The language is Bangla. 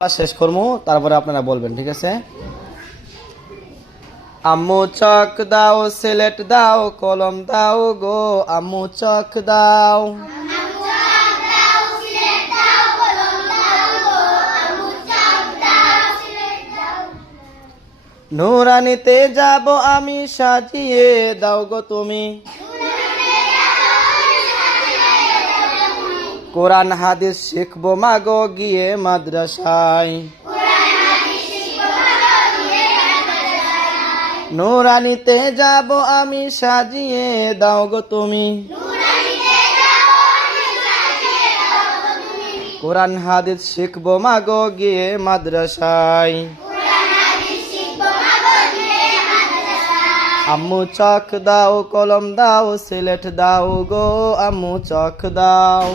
শেষ করবো, তারপরে আপনারা বলবেন, ঠিক আছে? আম্মু চক দাও, সিলেট দাও, কলম দাও গো, আম্মু চক দাও। নুরানিতে যাব আমি সাজিয়ে দাও গো তুমি, কোরআন হাদিস শিখবো মাগো গিয়ে মাদ্রাসায়। নুরানিতে যাব আমি সাজিয়ে দাও গো তুমি, কোরআন হাদিস শিখবো মাগো গিয়ে মাদ্রাসায়। আম্মু চক দাও, কলম দাও, সিলেট দাও গো, আম্মু চক দাও।